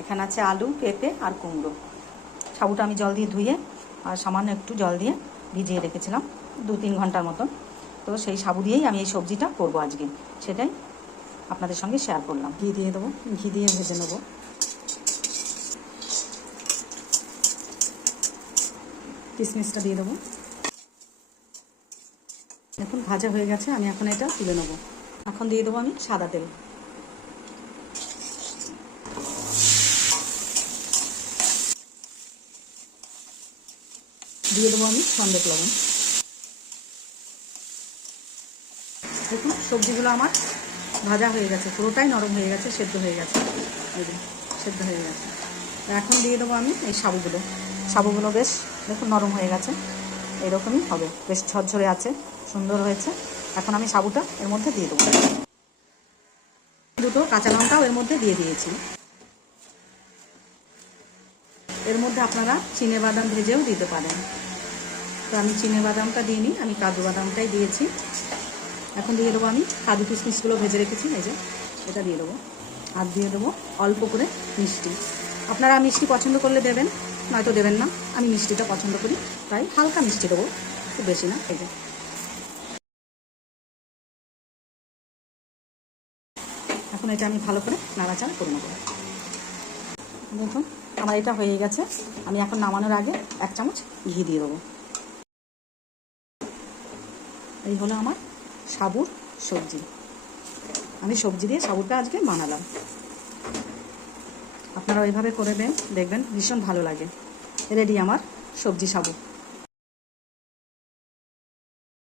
এখানে আছে আলু, পেঁপে আর কুমড়ো। সাবুটা আমি জল দিয়ে ধুয়ে আর সামান্য একটু জল দিয়ে ভিজিয়ে রেখেছিলাম 2-3 ঘন্টার মতন। তো সেই সাবু দিয়েই আমি এই সবজিটা করব আজকে, সেটাই আপনাদের সঙ্গে শেয়ার করলাম। ঘি দিয়ে দেবো, ঘি দিয়ে ভেজে নেবো। কিশমিশটা দিয়ে দেবো। এখন ভাজা হয়ে গেছে, আমি এখন এটা তুলে নেবো। এখন দিয়ে দেবো আমি সাদা তেল। দিয়ে দেবো আমি সন্দেশ লবণ। দেখুন সবজিগুলো আমার ভাজা হয়ে গেছে, পুরোটাই নরম হয়ে গেছে, সেদ্ধ হয়ে গেছে। এই যে সেদ্ধ হয়ে গেছে। এখন দিয়ে দেবো আমি এই সাবুগুলো। সাবুগুলো বেশ দেখুন নরম হয়ে গেছে, এরকমই হবে, বেশ ঝরঝরে আছে, সুন্দর হয়েছে। এখন আমি সাবুটা এর মধ্যে দিয়ে দেবো। দুটো কাঁচা লঙ্কাও এর মধ্যে দিয়ে দিয়েছি। এর মধ্যে আপনারা চিনেবাদাম ভেজেও দিতে পারেন, তো আমি চিনেবাদামটা দিইনি, আমি কাজু বাদামটাই দিয়েছি। এখন দিয়ে দেবো আমি কাজু কিশমিশগুলো ভেজে রেখেছি, এই যে এটা দিয়ে দেবো। আর দিয়ে দেবো অল্প করে মিষ্টি। আপনারা মিষ্টি পছন্দ করলে দেবেন, নয়তো দেবেন না। আমি মিষ্টিটা পছন্দ করি, তাই হালকা মিষ্টি দেবো, খুব বেশি না। এই যে এখন এটা আমি ভালো করে নাড়াচাড়া করে নেবো। দেখুন আমার এটা হয়ে গেছে। আমি এখন নামানোর আগে 1 চামচ ঘি দিয়ে দেবো। এই হলো আমার সাবুর সবজি। আমি সবজি দিয়ে সাবুটা আজকে বানালাম। আপনারা ওইভাবে করে দেখবেন, ভীষণ ভালো লাগে। রেডি আমার সবজি সাবু।